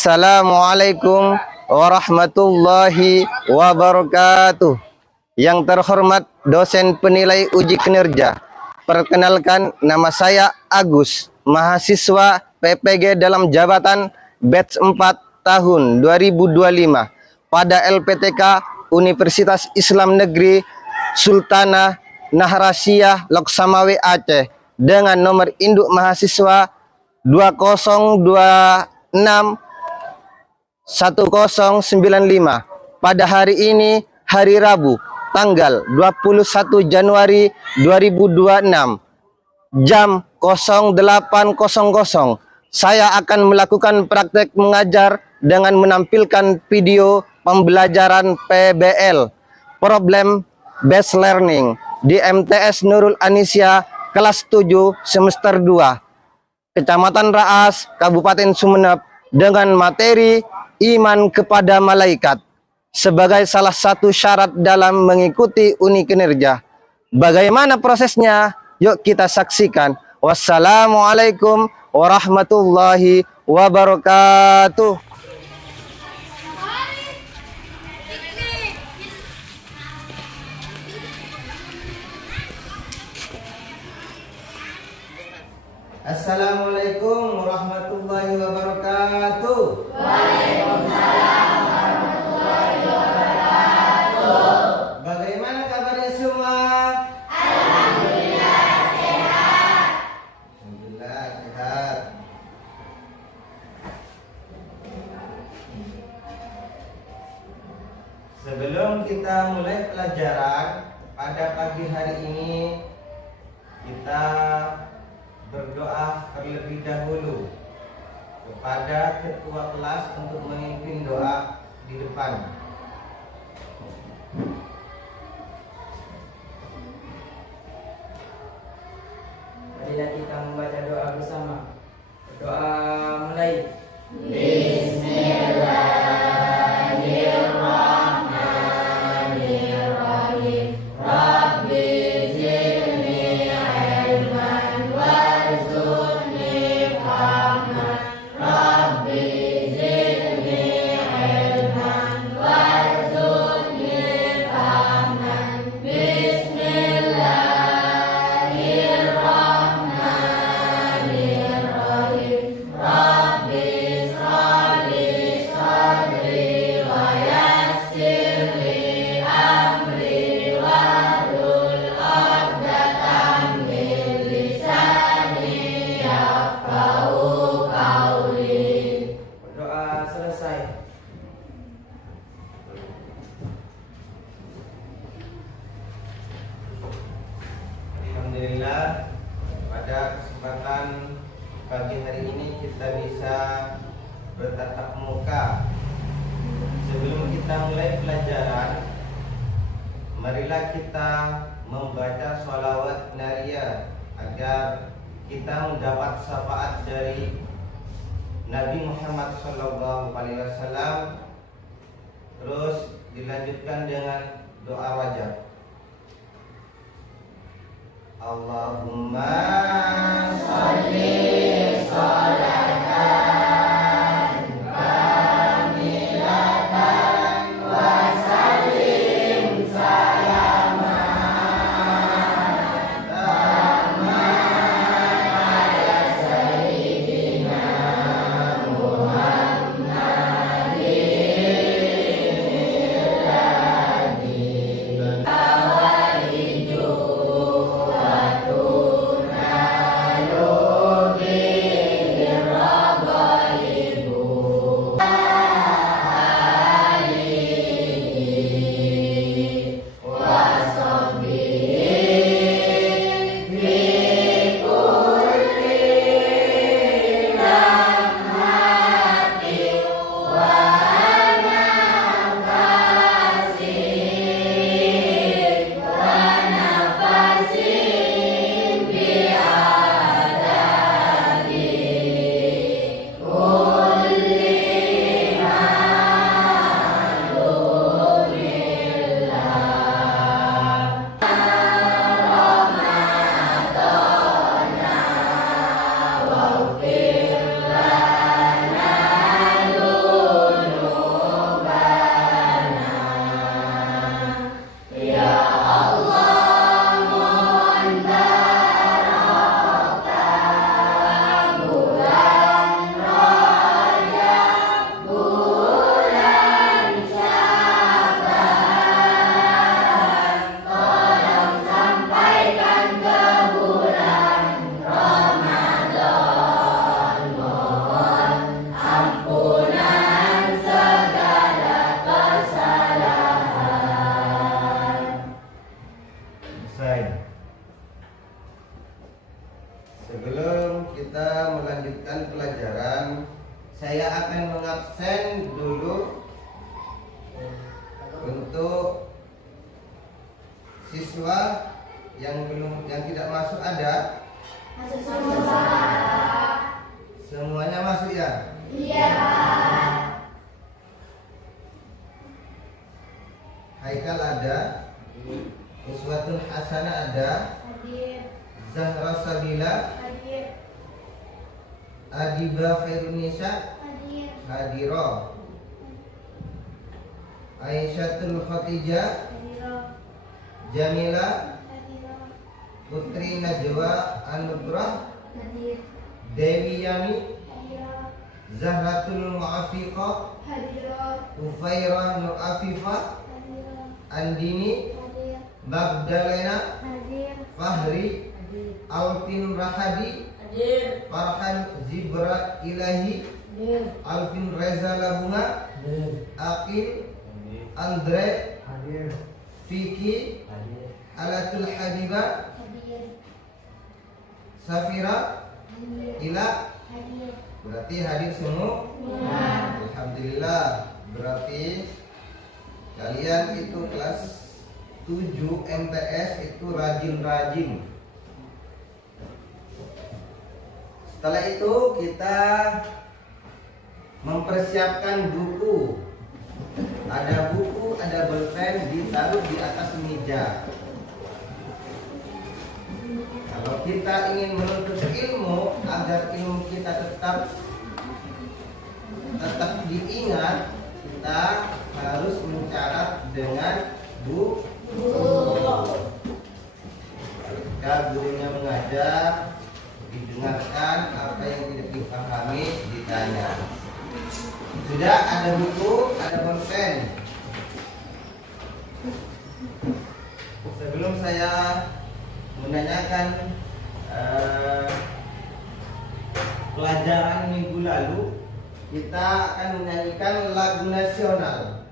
Assalamualaikum warahmatullahi wabarakatuh. Yang terhormat dosen penilai uji kinerja, perkenalkan nama saya Agus, mahasiswa PPG dalam jabatan batch 4 tahun 2025 pada LPTK Universitas Islam Negeri Sultanah Nahrasiyah Loksamawe Aceh dengan nomor induk mahasiswa 20261095. Pada hari ini, hari Rabu, tanggal 21 Januari 2026, jam 08.00, saya akan melakukan praktek mengajar dengan menampilkan video pembelajaran PBL, Problem Based Learning, di MTS Nurul Anisya, kelas 7, semester 2, Kecamatan Raas, Kabupaten Sumeneb, dengan materi iman kepada malaikat sebagai salah satu syarat dalam mengikuti uni kinerja. Bagaimana prosesnya? Yuk kita saksikan. Wassalamualaikum warahmatullahi wabarakatuh. Assalamualaikum warahmatullahi wabarakatuh. Waalaikumsalam warahmatullahi wabarakatuh. Bagaimana kabarnya semua? Alhamdulillah sehat. Alhamdulillah sehat. Sebelum kita mulai pelajaran pada pagi hari ini, kita berdoa terlebih dahulu kepada ketua kelas untuk memimpin doa di depan. Marilah kita membaca doa bersama. Doa mulai. Bismillahirrahmanirrahim. Rabbi zidni ilman warzuqni fahman. Rabbi zidni ilman warzuqni fahman. Bismillahirrahmanirrahim. Rabbi sholli sadri wa yassirli amri wahlul 'uqdatam min lisani yafqahu qawli. Doa selesai. Alhamdulillah, pada kesempatan pagi hari ini kita bisa bertatap muka. Sebelum kita mulai pelajaran, marilah kita membaca sholawat nariyah agar kita mendapat syafaat dari Nabi Muhammad SAW. Terus dilanjutkan dengan doa wajib. Allahumma sholli sholatan kamilatan wa sallim salaman taman ala sayyidina Muhammadin awaliju wa tunalu melanjutkan pelajaran, saya akan mengabsen dulu untuk siswa yang tidak masuk ada. Masuk semua. Semuanya masuk ya? Iya. Haikal ada, Uswatun Hasanah ada, Hadir. Zahra Sabila, Hadir. Adiba Khairunisa, Hadir. Hadiro, Aisyatul Khatijah, Hadir. Jamila, Hadir. Putri Najwa Anugrah, Hadir. Dewi Yani, Hadir. Zahratul Mu'afiqah, Hadir. Ufairah Nur Afifah, Hadir. Andini, Hadir. Magdalena, Hadir. Fahri, Alvin Rahadi, Hadir. Farhan Zibra Ilahi, Hadir. Alvin Reza Labunga, Aqil, Andre, Vicky, Alatul Habibah, Hadir. Safira, Hadir. Ila. Hadir. Berarti hadir semua. Alhamdulillah. Berarti kalian itu kelas 7 MTS itu rajin-rajin. Setelah itu kita mempersiapkan buku. Ada buku, ada bolpen ditaruh di atas meja. Kalau kita ingin menuntut ilmu agar ilmu kita tetap diingat, kita harus mencatat dengan buku. Ketika gurunya mengajar, didengarkan, apa yang tidak dipahami ditanya. Sudah ada buku, ada bolpen. Sebelum saya menanyakan pelajaran minggu lalu, kita akan menyanyikan lagu nasional.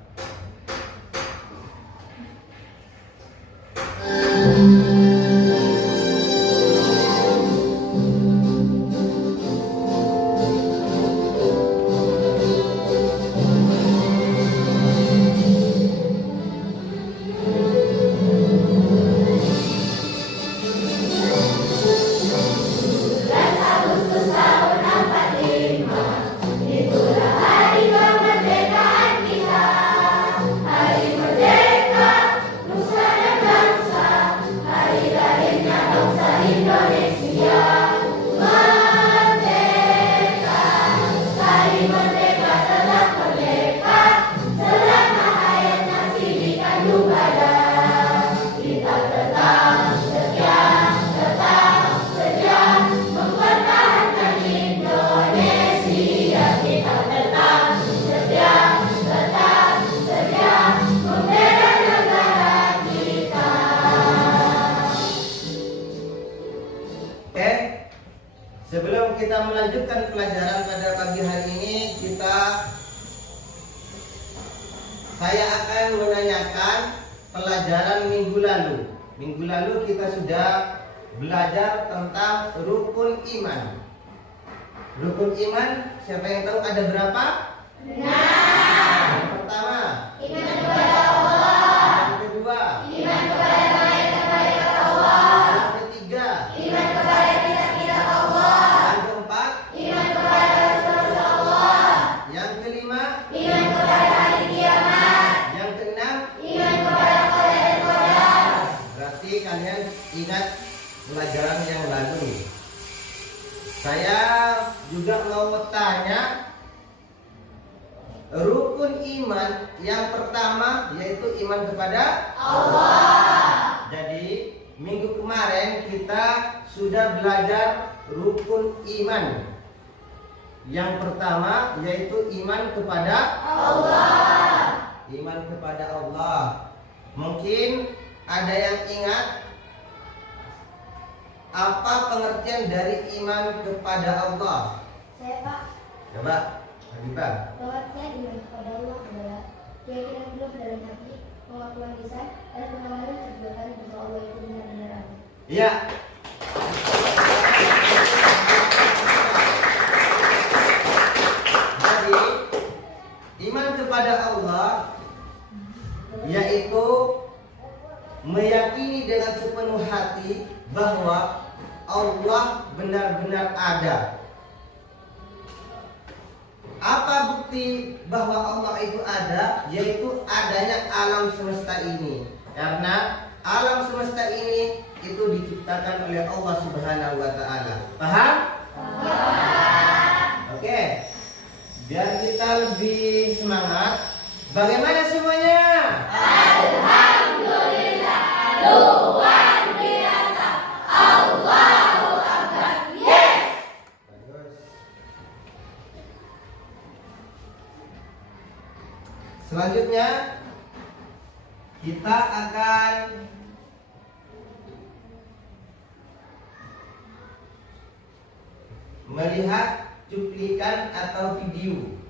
Sebelum kita melanjutkan pelajaran pada pagi hari ini, saya akan menanyakan pelajaran minggu lalu. Minggu lalu kita sudah belajar tentang rukun iman. Rukun iman, siapa yang tahu ada berapa? Yang pertama, Iman kepada Allah. yang kedua, Iman kepada malaikat-malaikat Allah. yang ketiga, Iman kepada kitab-kitab Allah. yang keempat, Iman kepada Rasul-Rasul Allah. yang kelima, Iman kepada hari kiamat. yang keenam. Iman kepada qadar dan qadar. Berarti kalian ingat pelajaran yang lalu. Saya juga mau tanya rukun iman yang pertama yaitu iman kepada Allah. Jadi minggu kemarin kita sudah belajar rukun iman. Yang pertama yaitu iman kepada Allah. Iman kepada Allah. Mungkin ada yang ingat apa pengertian dari iman kepada Allah? Saya Pak, Coba, Habibah. pengertian iman kepada Allah adalah keyakinan penuh dalam hati, pengakuan lisan, dan pengamalan perbuatan bahwa Allah itu benar-benar ada. Iya. Apa bukti bahwa Allah itu ada? Yaitu adanya alam semesta ini. Karena alam semesta ini itu diciptakan oleh Allah Subhanahu wa taala. Paham? Oke. Biar kita lebih semangat. Bagaimana semuanya? Alhamdulillah, luar biasa. Allahu Akbar. Yes. Bagus. Selanjutnya kita akan melihat cuplikan atau video.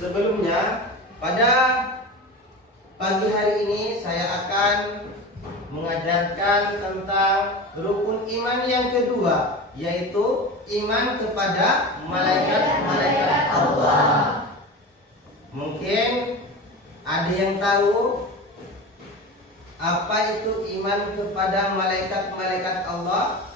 Sebelumnya, pada pagi hari ini saya akan mengajarkan tentang rukun iman yang kedua, yaitu iman kepada malaikat-malaikat Allah. Mungkin ada yang tahu apa itu iman kepada malaikat-malaikat Allah?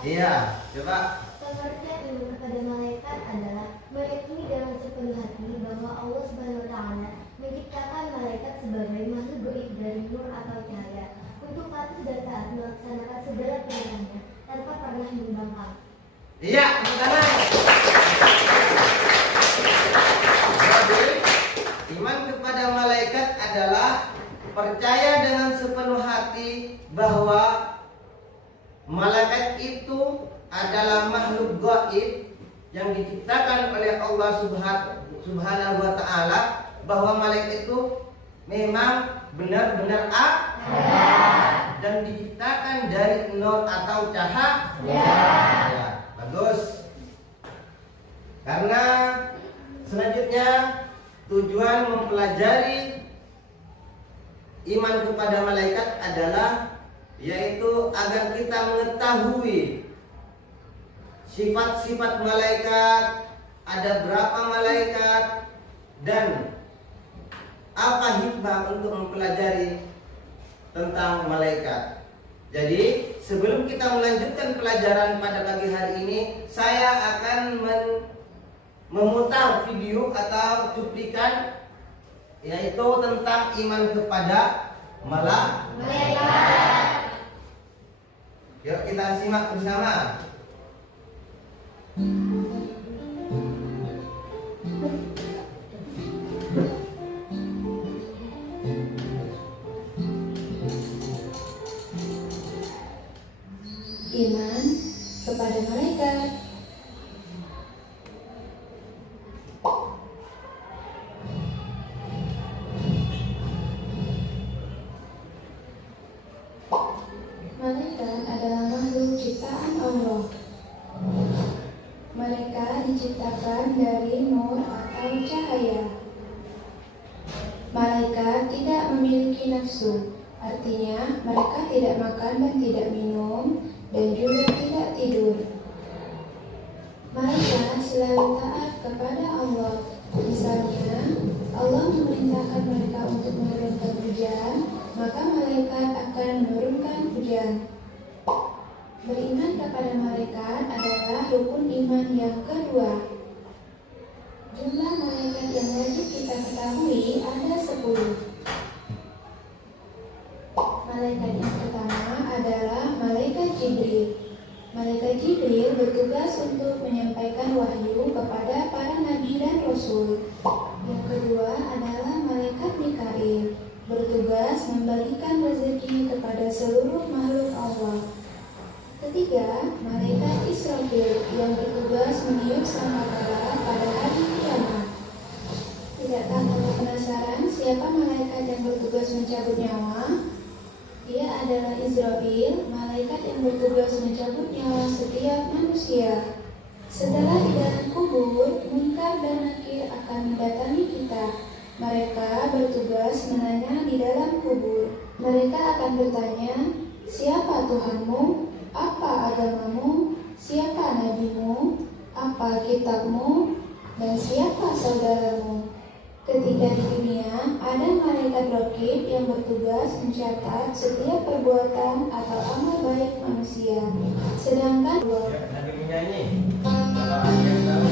Iya, coba. Pengertian iman kepada malaikat adalah meyakini dengan sepenuh hati bahwa Allah Subhanahu wa taala menciptakan malaikat sebagai makhluk gaib dari nur atau cahaya untuk patuh dan taat melaksanakan segala perintahnya tanpa pernah membangkang. Iya, tepuk tangan. Jadi, iman kepada malaikat adalah percaya dengan sepenuh hati bahwa malaikat itu adalah makhluk gaib yang diciptakan oleh Allah Subhanahu wa taala, bahwa malaikat itu memang benar-benar ada dan diciptakan dari nur atau cahaya. Ya, bagus. Karena selanjutnya tujuan mempelajari iman kepada malaikat adalah yaitu agar kita mengetahui sifat-sifat malaikat, ada berapa malaikat, dan apa hikmah untuk mempelajari tentang malaikat. Jadi sebelum kita melanjutkan pelajaran pada pagi hari ini, saya akan memutar video atau cuplikan yaitu tentang iman kepada malaikat. Yuk kita simak bersama. Iman kepada malaikat. Malaikat adalah makhluk ciptaan Allah. Mereka diciptakan dari nur atau cahaya. Malaikat tidak memiliki nafsu, artinya mereka tidak makan dan tidak minum, dan juga tidak tidur. Malaikat selalu taat kepada Allah. Misalnya, Allah memerintahkan mereka untuk menurunkan hujan, maka malaikat akan menurunkan hujan. Beriman kepada malaikat adalah rukun iman yang kedua. Jumlah malaikat yang wajib kita ketahui ada 10. Malaikat yang pertama adalah malaikat Jibril. Malaikat Jibril bertugas untuk menyampaikan wahyu kepada para nabi dan rasul. Yang kedua adalah malaikat Mikail, bertugas membagikan rezeki kepada seluruh makhluk Allah. Ketiga, malaikat Israfil yang bertugas meniup sangkakala pada hari kiamat. Tidakkah kamu penasaran siapa malaikat yang bertugas mencabut nyawa? Dia adalah Israfil, malaikat yang bertugas mencabut nyawa setiap manusia. Setelah di dalam kubur, Munkar dan Nakir akan mendatangi kita. Mereka bertugas menanya di dalam kubur. Mereka akan bertanya, siapa Tuhanmu? Apa agamamu? Siapa nabimu? Apa kitabmu? Dan siapa saudaramu? Ketika di dunia, ada malaikat raqib yang bertugas mencatat setiap perbuatan atau amal baik manusia. Sedangkan Ya, Nabi menyanyi. Kalau ada yang tahu.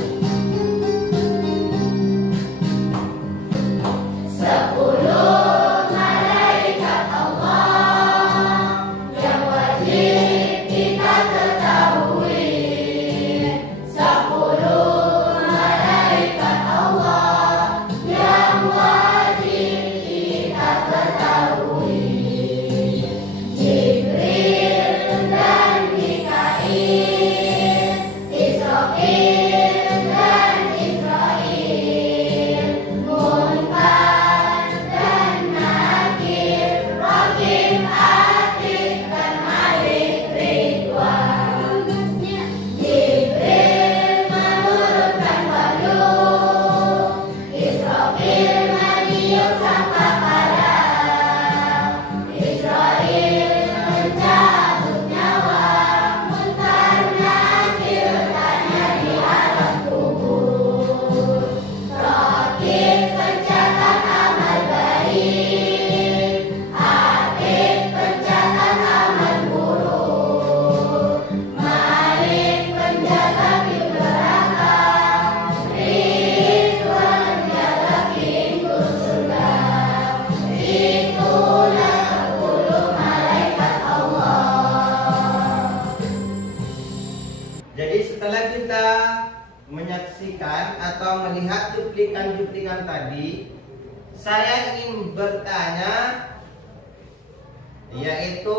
Jadi setelah kita menyaksikan atau melihat cuplikan-cuplikan tadi, saya ingin bertanya, yaitu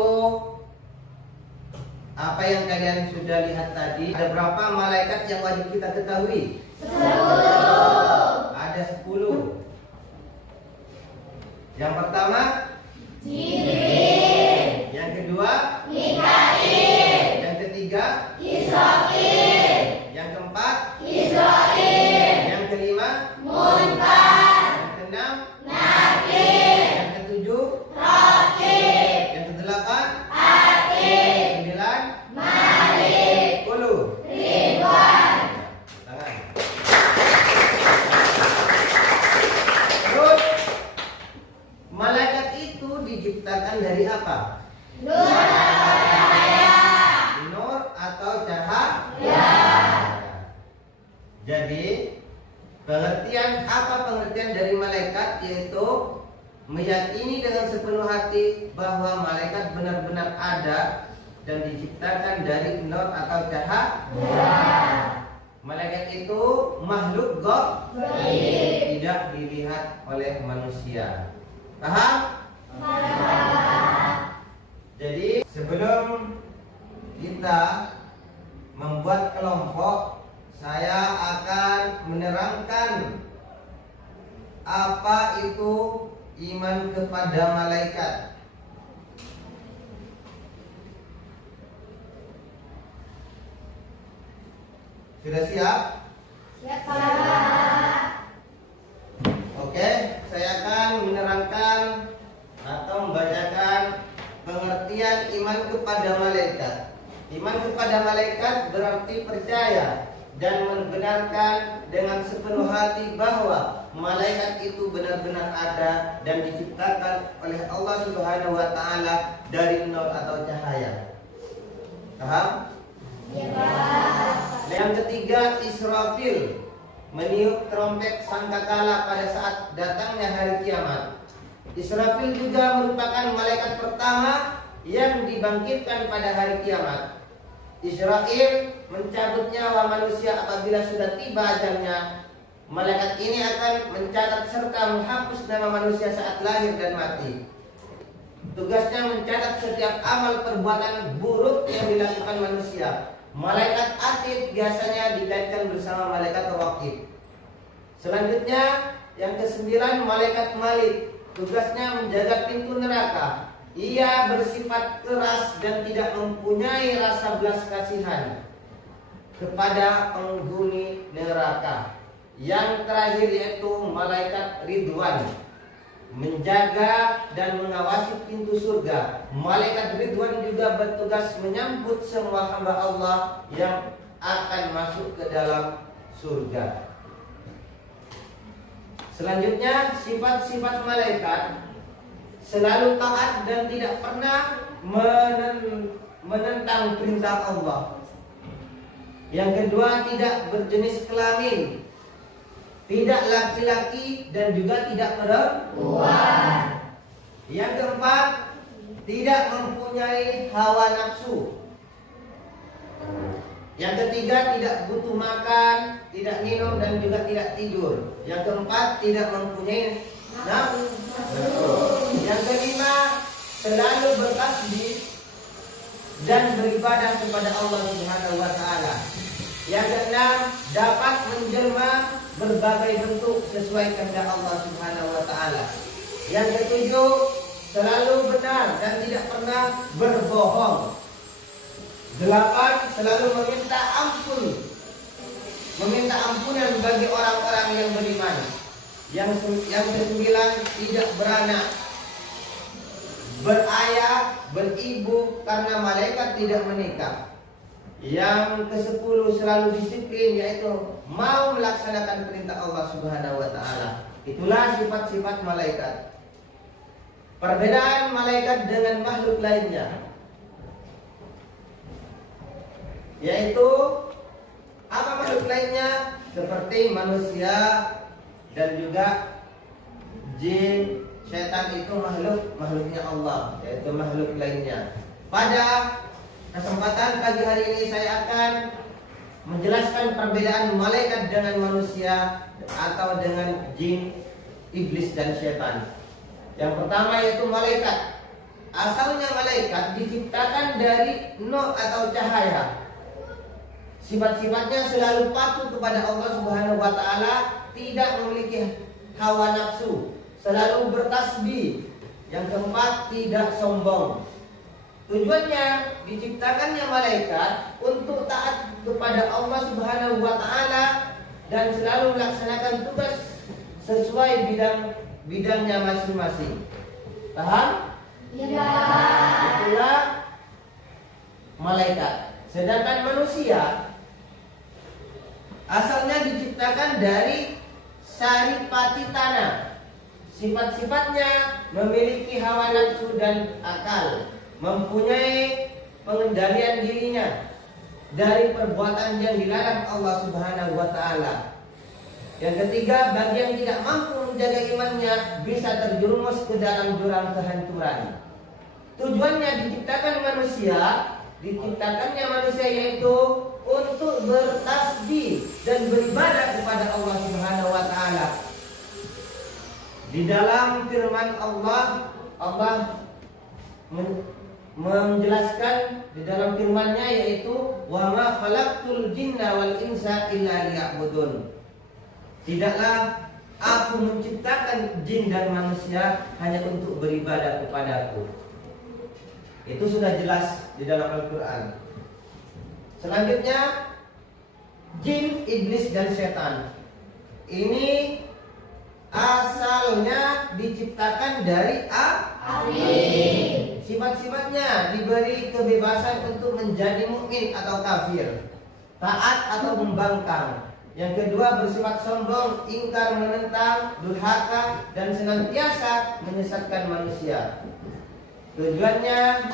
apa yang kalian sudah lihat tadi. Ada berapa malaikat yang wajib kita ketahui? 10. Ada 10. Yang pertama Jibril. Yang kedua Mikail. Yang ketiga Israfil. Yang keempat Israil. Yang kelima Munkar. Yang keenam Nakir. Yang ketujuh Raqib. Yang kedelapan Atid. Sembilan Malik. 10 Ridwan. Tangan. Terus malaikat itu diciptakan dari apa? Nur atau cahaya. Jadi pengertian dari malaikat yaitu meyakini dengan sepenuh hati bahwa malaikat benar-benar ada dan diciptakan dari nur atau cahaya. Malaikat itu makhluk gaib, tidak dilihat oleh manusia. Paham? Jadi sebelum kita membuat kelompok, saya akan menerangkan apa itu iman kepada malaikat. Sudah siap? Siap, Pak. Oke, saya akan menerangkan atau membacakan pengertian iman kepada malaikat. Iman kepada malaikat berarti percaya dan membenarkan dengan sepenuh hati bahwa malaikat itu benar-benar ada dan diciptakan oleh Allah Subhanahu wa taala dari nur atau cahaya. Paham? Ya, Pak. Yang ketiga, Israfil, meniup trompet sangkakala pada saat datangnya hari kiamat. Israfil juga merupakan malaikat pertama yang dibangkitkan pada hari kiamat. Israfil mencabut nyawa manusia apabila sudah tiba ajalnya. Malaikat ini akan mencatat serta menghapus nama manusia saat lahir dan mati. Tugasnya mencatat setiap amal perbuatan buruk yang dilakukan manusia. Malaikat Atid biasanya dikaitkan bersama malaikat Raqib. Selanjutnya yang ke-9, malaikat Malik. Tugasnya menjaga pintu neraka. Ia bersifat keras dan tidak mempunyai rasa belas kasihan kepada penghuni neraka. Yang terakhir yaitu malaikat Ridwan, menjaga dan mengawasi pintu surga. Malaikat Ridwan juga bertugas menyambut semua hamba Allah yang akan masuk ke dalam surga. Selanjutnya, sifat-sifat malaikat selalu taat dan tidak pernah menentang perintah Allah. Yang kedua, tidak berjenis kelamin, tidak laki-laki dan juga tidak perempuan. Yang keempat, tidak mempunyai hawa nafsu. Yang ketiga, tidak butuh makan, tidak minum dan juga tidak tidur. Yang keempat, tidak mempunyai nafsu. Yang kelima, selalu bertasbih dan beribadah kepada Allah Subhanahu wa taala. Yang keenam, dapat menjelma berbagai bentuk sesuai kehendak Allah Subhanahu wa taala. Yang ketujuh, selalu benar dan tidak pernah berbohong. 8, selalu meminta ampunan bagi orang-orang yang beriman. Yang ke-9, tidak beranak, berayah, beribu karena malaikat tidak menikah. Yang ke-10, selalu disiplin, yaitu mau melaksanakan perintah Allah Subhanahu wa taala. Itulah sifat-sifat malaikat. Perbedaan malaikat dengan makhluk lainnya, yaitu apa makhluk lainnya? Seperti manusia dan juga jin, setan itu makhluknya Allah, yaitu makhluk lainnya. Pada kesempatan pagi hari ini saya akan menjelaskan perbedaan malaikat dengan manusia atau dengan jin, iblis dan setan. Yang pertama yaitu malaikat. Asalnya malaikat diciptakan dari nur atau cahaya. Sifat-sifatnya selalu patuh kepada Allah Subhanahu wa taala, tidak memiliki hawa nafsu, selalu bertasbih. Yang keempat, tidak sombong. Tujuannya diciptakannya malaikat untuk taat kepada Allah Subhanahu wa taala dan selalu melaksanakan tugas sesuai bidangnya masing-masing. Paham? Ya. Itulah malaikat. Sedangkan manusia asalnya diciptakan dari saripati tanah. Sifat-sifatnya memiliki hawa nafsu dan akal, mempunyai pengendalian dirinya dari perbuatan yang dilarang Allah Subhanahu wa taala. Yang ketiga, bagi yang tidak mampu menjaga imannya bisa terjerumus ke dalam jurang kehancuran. Tujuannya diciptakannya manusia yaitu untuk bertasbih dan beribadah kepada Allah Subhanahu wa taala. Di dalam firman Allah menjelaskan di dalam firman-Nya yaitu wa ma khalaqtul jinna wal insa illa liya'budun. Tidaklah aku menciptakan jin dan manusia hanya untuk beribadah kepadaku. Itu sudah jelas di dalam Al-Quran. Selanjutnya, jin, iblis dan setan. Ini asalnya diciptakan dari api. Sifat-sifatnya diberi kebebasan untuk menjadi mukmin atau kafir, taat atau membangkang. Yang kedua, bersifat sombong, ingkar, menentang, durhaka dan senantiasa menyesatkan manusia. Tujuannya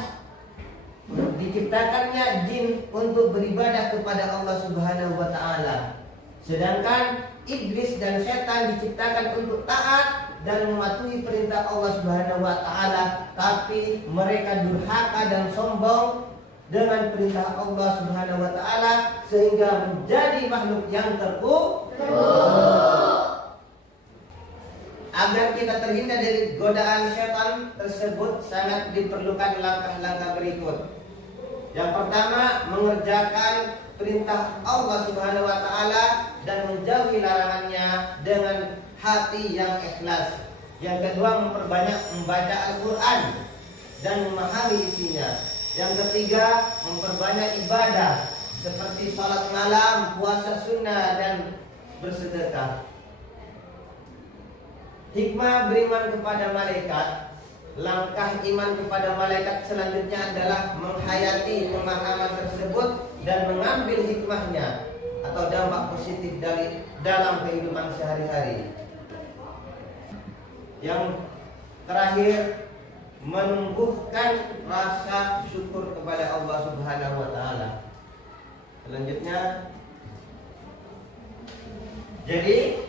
diciptakannya jin untuk beribadah kepada Allah Subhanahu wa taala. Sedangkan iblis dan setan diciptakan untuk taat dan mematuhi perintah Allah Subhanahu wa taala, tapi mereka durhaka dan sombong dengan perintah Allah Subhanahu wa taala sehingga menjadi makhluk yang terkutuk. Agar kita terhindar dari godaan setan tersebut sangat diperlukan langkah-langkah berikut. Yang pertama, mengerjakan perintah Allah Subhanahu wa taala dan menjauhi larangannya dengan hati yang ikhlas. Yang kedua, memperbanyak membaca Al-Qur'an dan memahami isinya. Yang ketiga, memperbanyak ibadah seperti salat malam, puasa sunnah dan bersedekah. Hikmah beriman kepada malaikat. Langkah iman kepada malaikat selanjutnya adalah menghayati pemahaman tersebut dan mengambil hikmahnya atau dampak positif dalam kehidupan sehari-hari. yang terakhir, menumbuhkan rasa syukur kepada Allah Subhanahu wa taala. Selanjutnya, jadi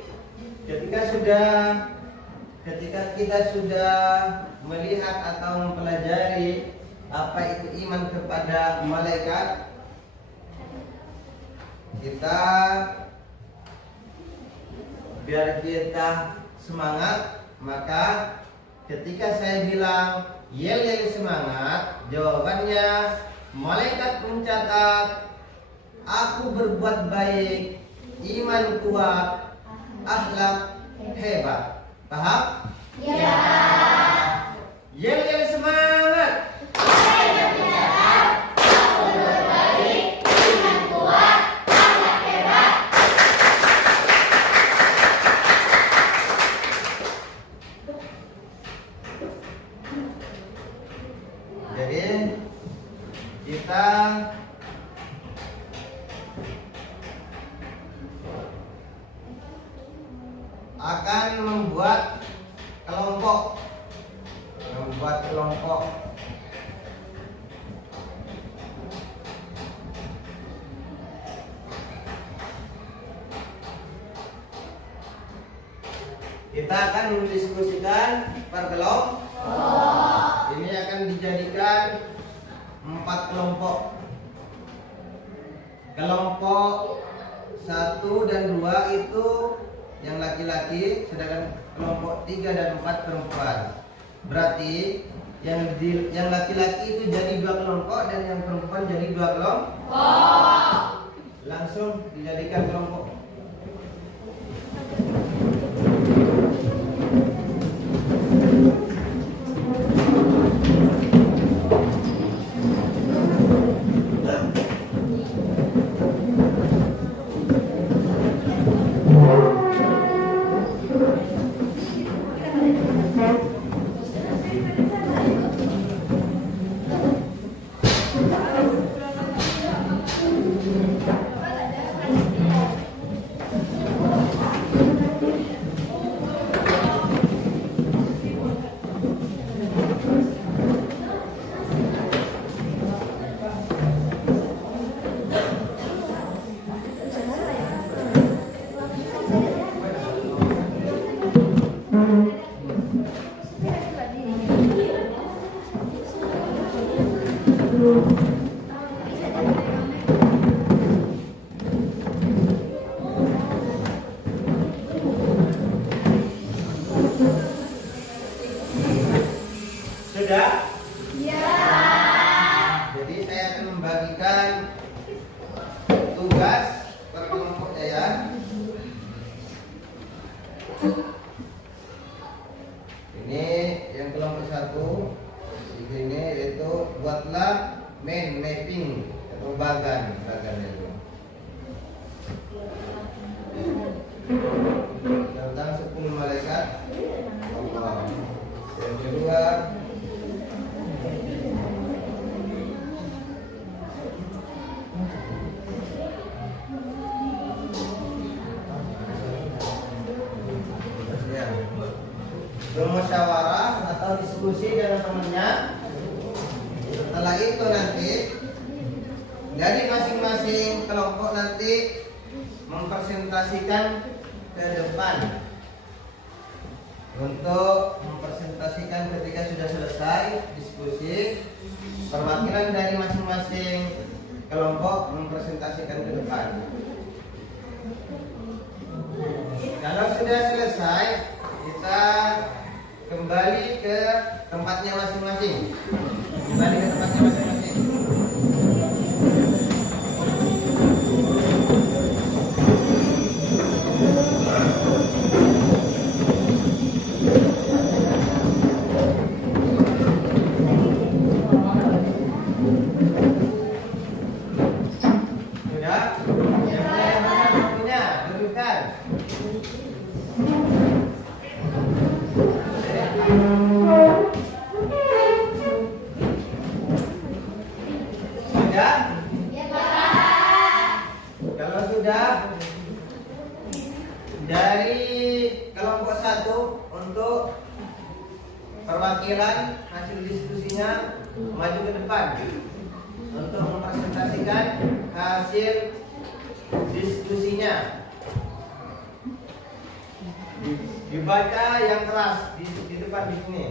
ketika kita sudah melihat atau mempelajari apa itu iman kepada malaikat, kita biar kita semangat, maka ketika saya bilang yel-yel semangat, jawabannya malaikat mencatat aku berbuat baik, iman kuat, akhlak hebat. Paham? Ya. Yel-yel semangat. Malaikat mencatat aku berbuat baik, iman kuat, akhlak hebat. Jadi kita akan membuat kelompok. Kita akan mendiskusikan per kelompok. Ini akan dijadikan 4 kelompok. Kelompok 1 dan 2 itu yang laki-laki, sedangkan kelompok 3 dan 4 perempuan. Berarti yang laki-laki itu jadi 2 kelompok dan yang perempuan jadi 2 kelompok. Langsung dijadikan kelompok. Sudah? Ya. Jadi saya akan membagikan tugas per kelompoknya ya. Ini yang kelompok 1 di sini, yaitu buatlah mind mapping atau bagan itu tentang 10 malaikat Allah. Yang kedua, bermusyawarah atau diskusi dengan temannya. Setelah itu nanti dari masing-masing kelompok nanti mempresentasikan ke depan. Untuk mempresentasikan ketika sudah selesai diskusi, perwakilan dari masing-masing kelompok mempresentasikan ke depan. Kalau sudah selesai, kita kembali ke tempatnya masing-masing. Sudah? Yang mana bukunya? Dudukan. Sudah? Kalau sudah, dari kelompok 1 untuk perwakilan hasil diskusinya maju ke depan untuk mempresentasikan hasil diskusinya. Dibaca yang keras di depan di sini.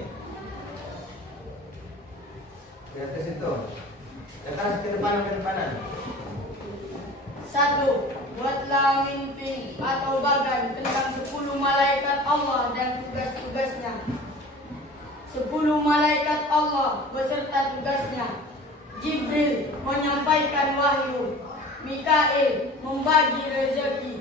Di atas itu. Yang keras ke depanan. 1. Buatlah mimpi atau bagan tentang 10 malaikat Allah dan tugas-tugasnya. 10 malaikat Allah beserta tugasnya. Jibril menyampaikan wahyu, Mikail membagi rezeki,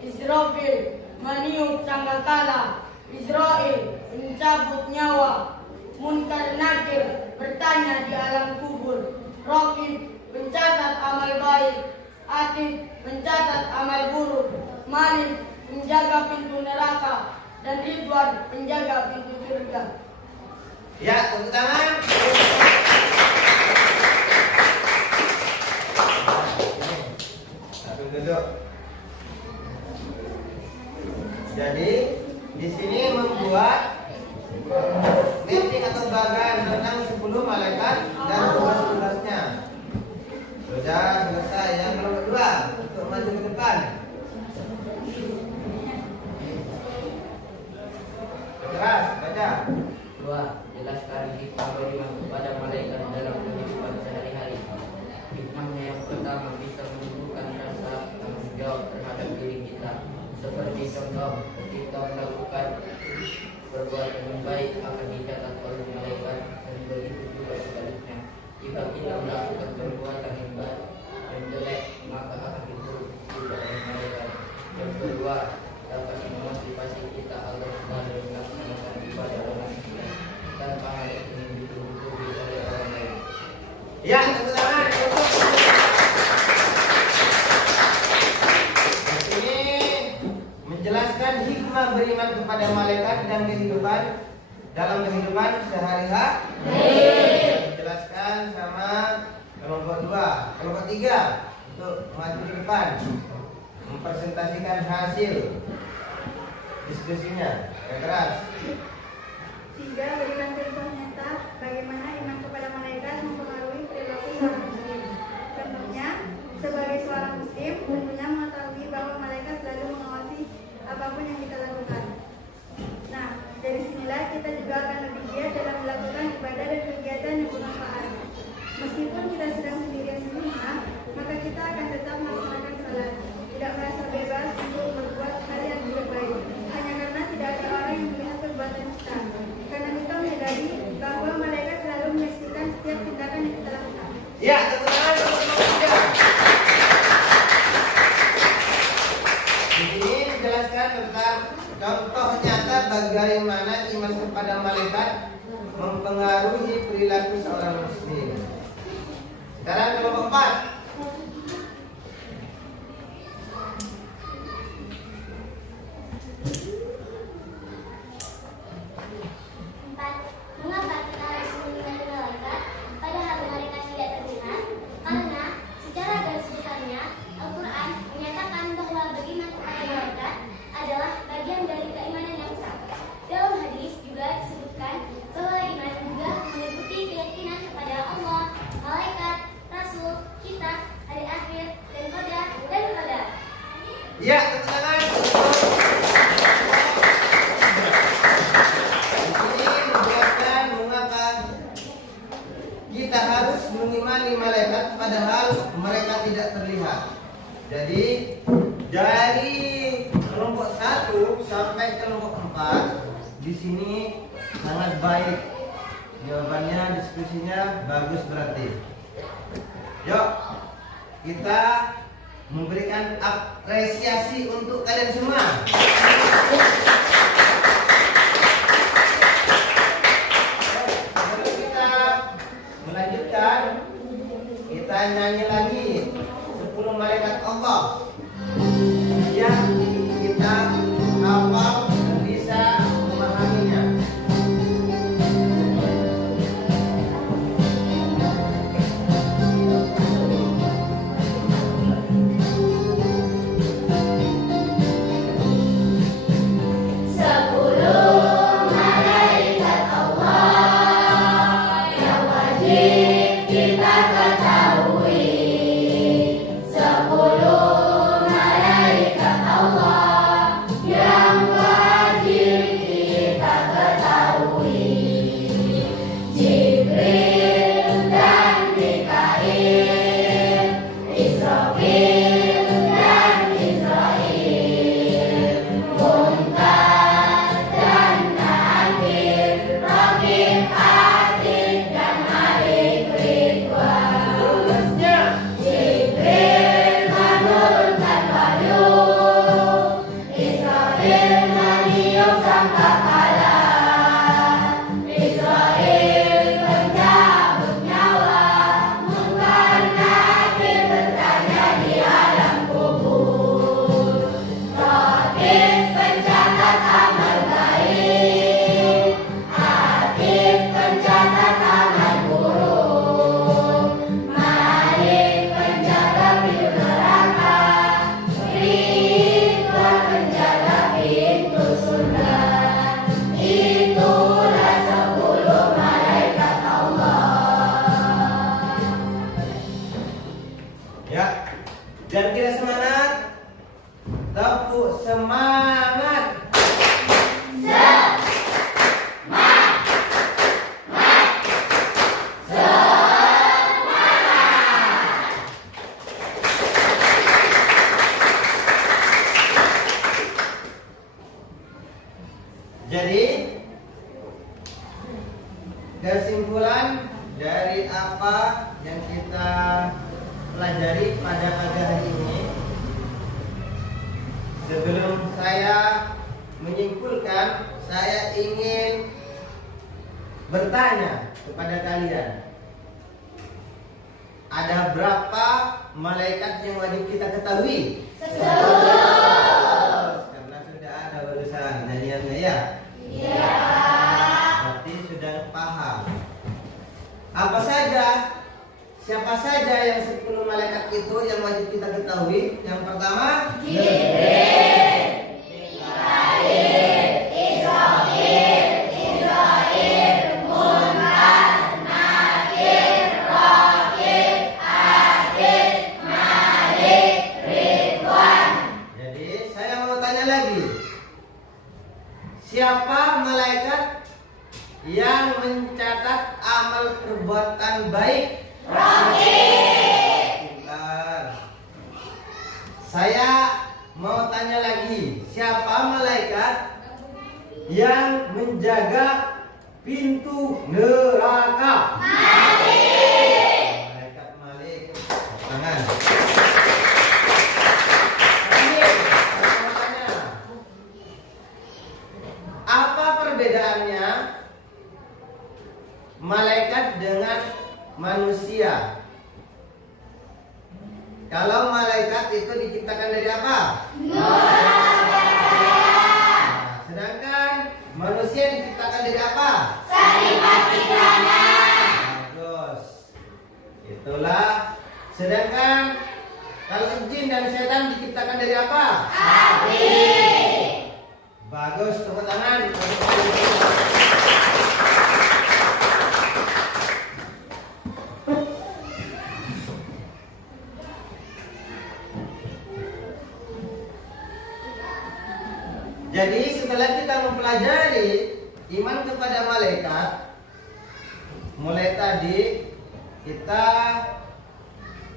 Israfil meniup sangkakala, Israel mencabut nyawa, Munkar Nakir bertanya di alam kubur, Raqib mencatat amal baik, Atid mencatat amal buruk, Malik menjaga pintu neraka, dan Ridwan menjaga pintu surga. Ya, tepuk tangan. Satu duduk. Jadi di sini membuat meeting atau bagan tentang 10 malaikat dan tugas-tugasnya. Sudah selesai. Yang nomor 2 untuk maju ke depan. Keras, baca. 2. Jelaskan hikmah beriman kepada malaikat dalam kehidupan sehari-hari. Hikmahnya yang pertama bisa menumbuhkan rasa tanggung jawab terhadap diri kita. Seperti contoh, ketika melakukan perbuatan yang baik akan dicatat oleh malaikat, dan begitu juga sebaliknya. Jika kita melakukan perbuatan yang baik dan jelek, maka akan diturut juga oleh malaikat. Yang kedua, dapat memotivasi kita agar selalu melaksanakan ibadah dengan ikhlas tanpa harus dituntut oleh orang lain. Ya, tepuk tangan. Di sini menjelaskan hikmah beriman kepada malaikat dan kehidupan dalam kehidupan sehari-hari. Menjelaskan sama kelompok 2, kelompok 3 untuk maju ke depan mempresentasikan hasil diskusinya. Yang keras. 3. Berikan contoh nyata bagaimana iman kepada malaikat mempengaruhi perilaku seorang muslim. Contohnya, sebagai seorang muslim, tentunya mengetahui bahwa malaikat selalu mengawasi apapun yang kita lakukan. Nah, dari sinilah kita juga akan lebih giat dalam melakukan ibadah dan kegiatan yang bermanfaat. Meskipun kita sedang sendirian di rumah, maka kita akan tetap melaksanakan salat, tidak merasa bebas untuk berbuat hal yang tidak baik, hanya karena tidak ada orang yang melihat perbuatan kita. Karena kita menyadari bahwa malaikat selalu menyaksikan setiap tindakan yang kita lakukan. Ya, tepuk tangan untuk kelompok 3. Di sini menjelaskan tentang contoh nyata bagaimana iman kepada malaikat mempengaruhi perilaku seorang muslim. Sekarang kelompok 4. Mengapa kita harus mengimani malaikat padahal mereka tidak terlihat? Karena secara garis besarnya Al-Quran menyatakan bahwa beriman kepada malaikat adalah bagian dari keimanan yang sah. Dalam hadis juga disebutkan bahwa iman juga meliputi keyakinan kepada Allah, malaikat, Rasul, kitab, hari akhir, dan qadar dan qadar. Ya, tepuk tangan. Kita harus mengimani malaikat padahal mereka tidak terlihat. Jadi dari kelompok 1 sampai kelompok 4 di sini sangat baik. Jawabannya, diskusinya bagus berarti. Yuk, kita memberikan apresiasi untuk kalian semua. Melanjutkan, kita nyanyi lagi 10 malaikat Allah yang kita hafal dan bisa memahaminya. Sepuluh malaikat Allah Ya. Dan kita semangat. Tepuk semangat. Jadi kesimpulan dari apa yang kita pelajari pada pagi hari ini, sebelum saya menyimpulkan, saya ingin bertanya kepada kalian, ada berapa malaikat yang wajib kita ketahui? 10. Karena sudah ada urusan nyanyiannya ya. Iya. Berarti sudah paham. Apa saja? Siapa saja yang 10 malaikat itu yang wajib kita ketahui? Yang pertama, Jibril, Mikail, Israfil, Munkar, Nakir, Raqib, Atid, Malik, Ridwan. Jadi saya mau tanya lagi. Siapa malaikat yang mencatat amal perbuatan baik? Pintar. Saya mau tanya lagi, siapa malaikat yang menjaga pintu neraka? Malaikat Malik. Tangan. Saya mau tanya, apa perbedaannya malaikat dengan manusia? Kalau malaikat itu diciptakan dari apa? Sedangkan manusia diciptakan dari apa? Bagus. Itulah. Sedangkan kalau jin dan setan diciptakan dari apa? Bagus, tepuk tangan. Jadi setelah kita mempelajari iman kepada malaikat, mulai tadi kita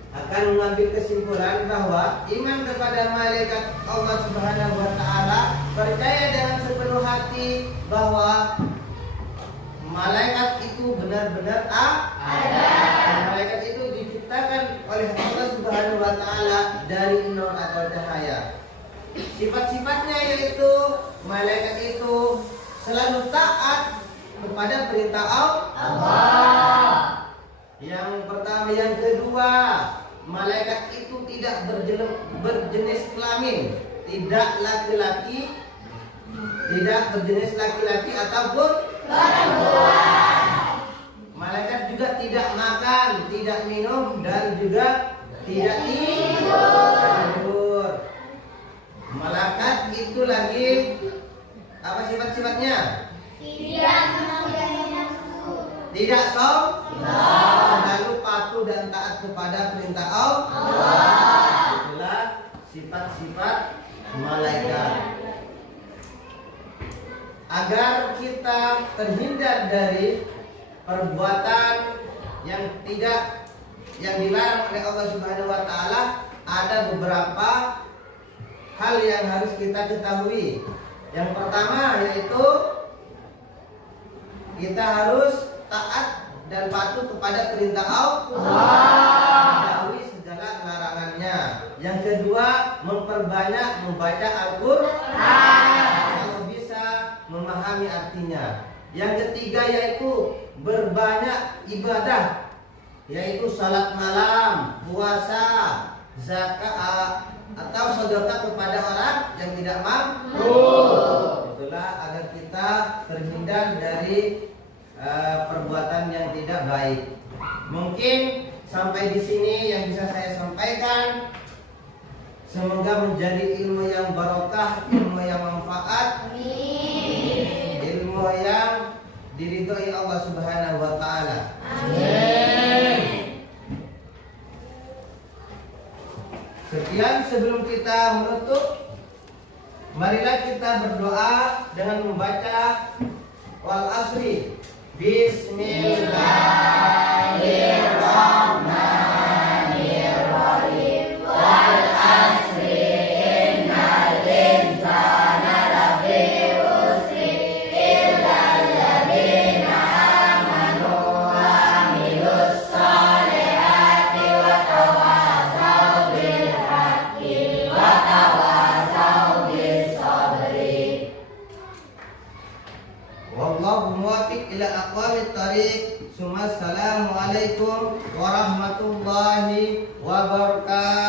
akan mengambil kesimpulan bahwa iman kepada malaikat Allah Subhanahu wa taala, percaya dengan sepenuh hati bahwa malaikat itu benar-benar ada. Dan malaikat itu diciptakan oleh Allah Subhanahu wa taala dari nur atau cahaya. Sifat-sifatnya yaitu malaikat itu selalu taat kepada perintah Allah. Yang pertama, yang kedua, malaikat itu tidak berjenis kelamin, tidak laki-laki, tidak berjenis laki-laki ataupun perempuan. Malaikat juga tidak makan, tidak minum, dan juga tidak tidur. Malaikat itu lagi apa sifat-sifatnya? Tidak sombong, lalu patuh dan taat kepada perintah Allah. Itulah sifat-sifat malaikat. Agar kita terhindar dari perbuatan yang dilarang oleh Allah Subhanahu wa taala, ada beberapa hal yang harus kita ketahui. Yang pertama yaitu kita harus taat dan patuh kepada perintah Allah, menjauhi segala larangannya. Yang kedua, memperbanyak membaca Al-Qur'an, kalau bisa memahami artinya. Yang ketiga yaitu berbanyak ibadah, yaitu salat malam, puasa, zakat, atau sedekah kepada orang yang tidak mampu. Itulah agar kita terhindar dari perbuatan yang tidak baik. Mungkin sampai di sini yang bisa saya sampaikan. Semoga menjadi ilmu yang barokah, ilmu yang manfaat, ilmu yang diridhoi Allah Subhanahu wa taala. Amin. Kemudian sebelum kita menutup, marilah kita berdoa dengan membaca wal asri. Bismillahirrahmanirrahim. Wal asri innal insana lafi khusri illa alladziina amanu wa amilus sholihati wa tawasaw bil haqqi wa tawasaw bis sabri. Wallahu muwaffiq ila aqwamit thariq. Assalamualaikum warahmatullahi wabarakatuh.